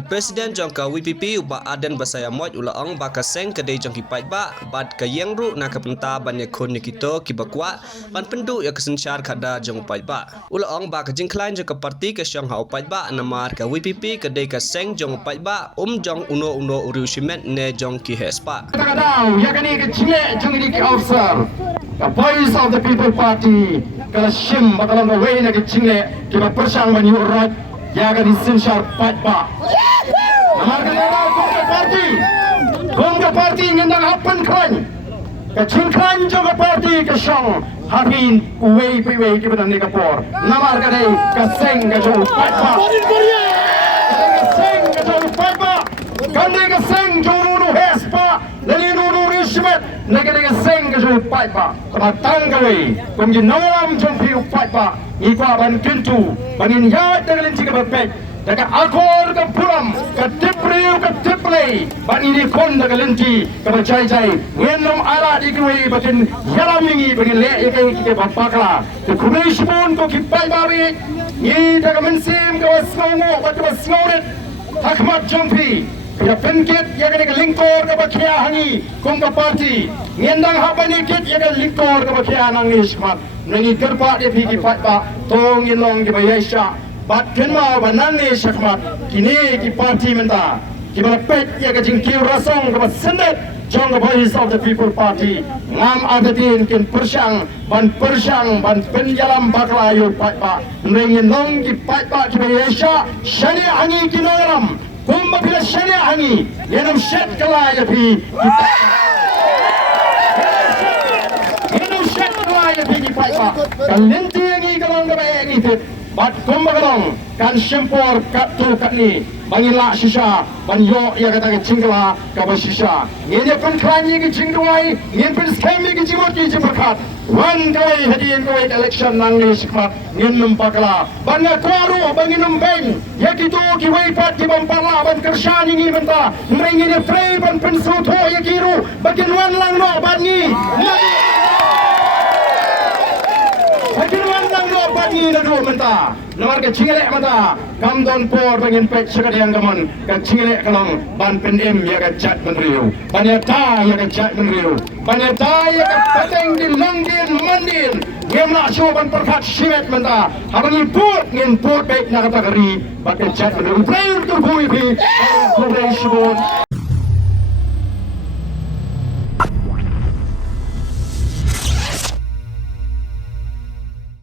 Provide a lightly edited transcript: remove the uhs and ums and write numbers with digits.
Presiden Jong ka WPP uba Ardent basaya moj ulaong baka Seng Kadei Jong ki Paidbah bad ka yang ru na kapenta banyak kon nikito ki bakwa ban pendu ya kesensyar kada Jong Paidbah ulaong baka jingklain Jong ka parti ke Syong hau Paidbah namar ka WPP Kadei ka Seng Jong Paidbah Jong uno uriu simen ne Jong ki hespa Kadau ya kani ke cile Jong ni ki officer the voice of the people party kala shim bakalang ka way na ke cile ki ba persang ban yurot ya kani sensyar Paidbah Kongga parti ngendang happen kran kecingkran juga parti ke Syong harin uwei piwei ke benar Singapura namar kadai ke Seng ke jauh Paidbah ke Seng ke jauh Paidbah kandai ke Seng jauh nunu hespa lagi nunu rishmet negara ke Seng ke jauh Paidbah kematang kawai kumji nawalam jom piu Paidbah ikwa ban kintu bangin yat dengan linci ke bepek daga akor ke puram ke tipriu ke tiplay ban ini kon daga lenti ke bacai-cai ngenom ala dikui batin yalamingi bagin le ikai ke bapakla ke kumishpun ko ki Paidbah ni daga mensim ke wasngo batu wasngoret hakmat jompi ya penkit ya ke lingkor ke bakia hangi kom ke parti ngendang habani kit ya ke lingkor ke bakia nang nismat nangi gerpa de ki Paidbah tong inong ke bayasha bat kenma banani syakmat kini ki parti menta ki balapet ya ka jingkiu rasong ka sendet Jong the voice of the people party ngam adatin kin persyang ban penjalam baklayu Paidbah ngin nong ki Paidbah ki bayasha syani angi kinoram kumba bila syani angi yenam syat kala ya pi yenam syat kala ya pi ki Paidbah kalenti angi kalong ka bayangi tit bat kumbagalong kan syempor kat tu kat ni bangila shisha ban yo ya kata ke cingla ka ba shisha ngene pen klanyi ke cingduai ngene pen skemi ke jimot ki jimakat wan kawai hadiin kawai election nang ni sikmat ngin numpakla ban kwaru banginum beng ya kitu ki wai pat ki bamparla ban kersyani ni benta ngene frei ban pen suto ya kiru bagin wan lang no ban ni Pagi na do menta namar ke cingelek mata kam don por bangin pek sekali yang gaman ke cingelek kalang ban pen em ya ke chat menriu ban ya ta ya ke chat menriu ban ya ta ya ke pateng di langin mandin ngem nak show ban perkat simet menta habang import ngin port pek na kategori ban ke chat menriu player tu bui pi